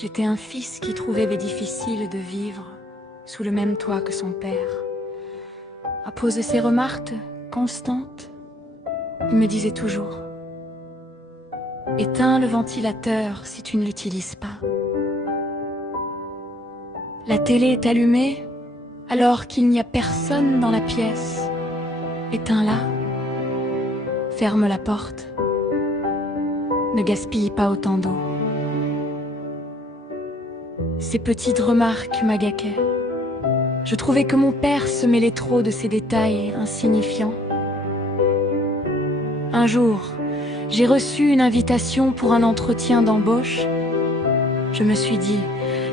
J'étais un fils qui trouvait difficile de vivre sous le même toit que son père. À cause de ses remarques constantes, il me disait toujours « Éteins le ventilateur si tu ne l'utilises pas. » La télé est allumée alors qu'il n'y a personne dans la pièce. Éteins-la. Ferme la porte. Ne gaspille pas autant d'eau. Ces petites remarques m'agaçaient. Je trouvais que mon père se mêlait trop de ces détails insignifiants. Un jour, j'ai reçu une invitation pour un entretien d'embauche. Je me suis dit,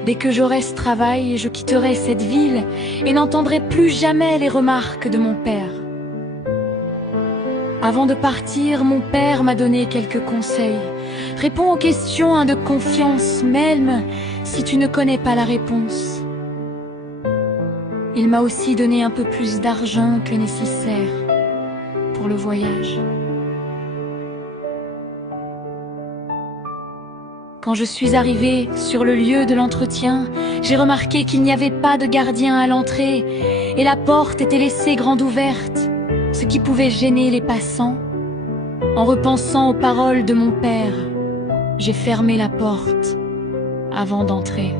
dès que j'aurai ce travail, je quitterai cette ville et n'entendrai plus jamais les remarques de mon père. Avant de partir, mon père m'a donné quelques conseils. Réponds aux questions de confiance, même si tu ne connais pas la réponse. Il m'a aussi donné un peu plus d'argent que nécessaire pour le voyage. Quand je suis arrivée sur le lieu de l'entretien, j'ai remarqué qu'il n'y avait pas de gardien à l'entrée et la porte était laissée grande ouverte, ce qui pouvait gêner les passants. En repensant aux paroles de mon père, j'ai fermé la porte avant d'entrer.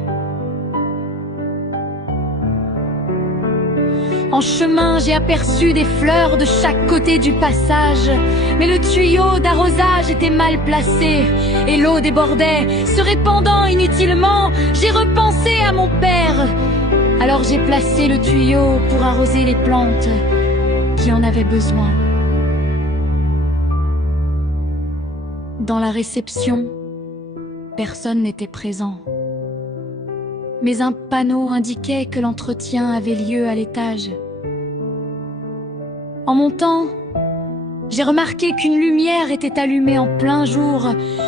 En chemin, j'ai aperçu des fleurs de chaque côté du passage, mais le tuyau d'arrosage était mal placé et l'eau débordait, se répandant inutilement. J'ai repensé à mon père, alors j'ai placé le tuyau pour arroser les plantes qui en avaient besoin. Dans la réception, personne n'était présent, mais un panneau indiquait que l'entretien avait lieu à l'étage. En montant, j'ai remarqué qu'une lumière était allumée en plein jour.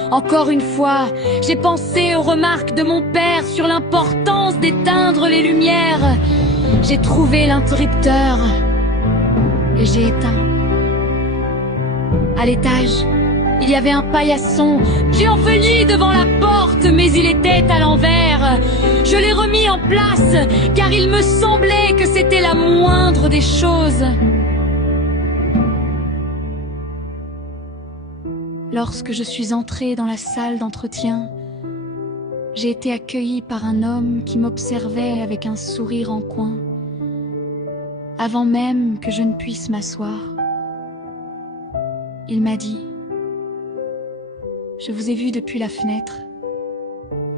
Encore une fois, j'ai pensé aux remarques de mon père sur l'importance d'éteindre les lumières. J'ai trouvé l'interrupteur et j'ai éteint. À l'étage, il y avait un paillasson. J'ai enseigné devant la porte, mais il était à l'envers. Je l'ai remis en place, car il me semblait que c'était la moindre des choses. Lorsque je suis entrée dans la salle d'entretien, j'ai été accueillie par un homme qui m'observait avec un sourire en coin, avant même que je ne puisse m'asseoir. Il m'a dit: « Je vous ai vu depuis la fenêtre.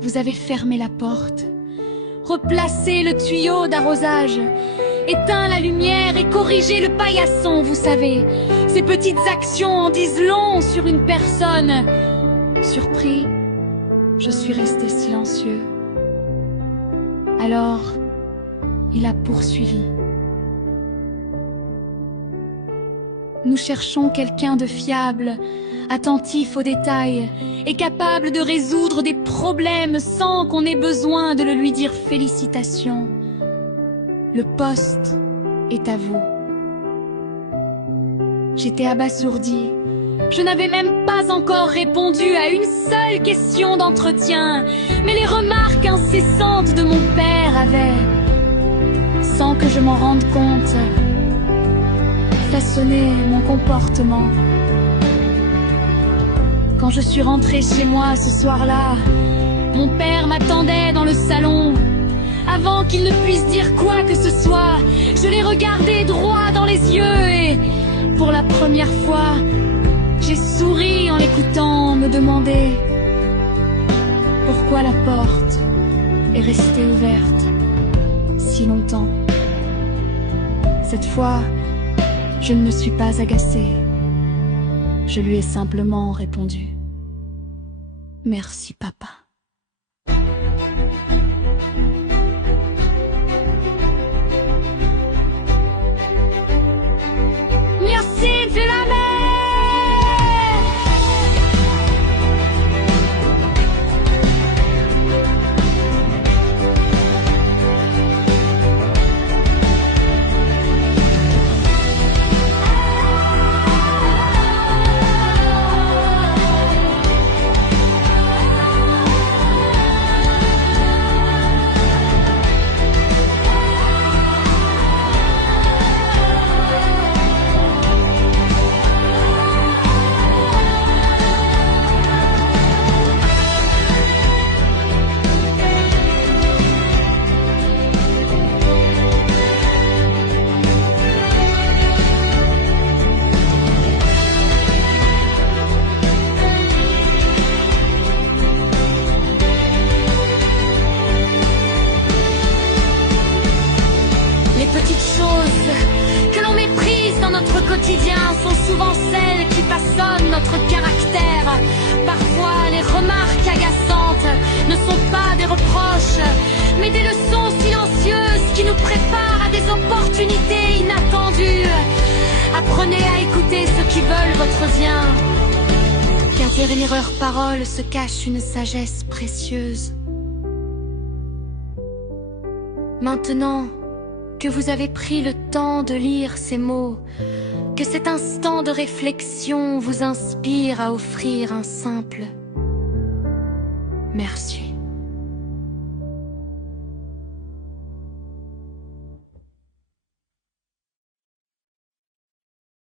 Vous avez fermé la porte, replacé le tuyau d'arrosage, éteint la lumière et corrigé le paillasson, vous savez. Ces petites actions en disent long sur une personne. » Surpris, je suis restée silencieux. Alors, il a poursuivi. « Nous cherchons quelqu'un de fiable, attentif aux détails et capable de résoudre des problèmes sans qu'on ait besoin de le lui dire félicitations. Le poste est à vous. » J'étais abasourdie. Je n'avais même pas encore répondu à une seule question d'entretien, mais les remarques incessantes de mon père avaient, sans que je m'en rende compte, façonné mon comportement. Quand je suis rentrée chez moi ce soir-là, mon père m'attendait dans le salon. Avant qu'il ne puisse dire quoi que ce soit, je l'ai regardé droit dans les yeux et, pour la première fois, j'ai souri en l'écoutant me demander pourquoi la porte est restée ouverte si longtemps. Cette fois, je ne me suis pas agacée. Je lui ai simplement répondu: « Merci, papa. » Merci, Philomène! et des leçons silencieuses qui nous préparent à des opportunités inattendues. Apprenez à écouter ceux qui veulent votre bien, car derrière leurs paroles se cache une sagesse précieuse. Maintenant que vous avez pris le temps de lire ces mots, que cet instant de réflexion vous inspire à offrir un simple merci.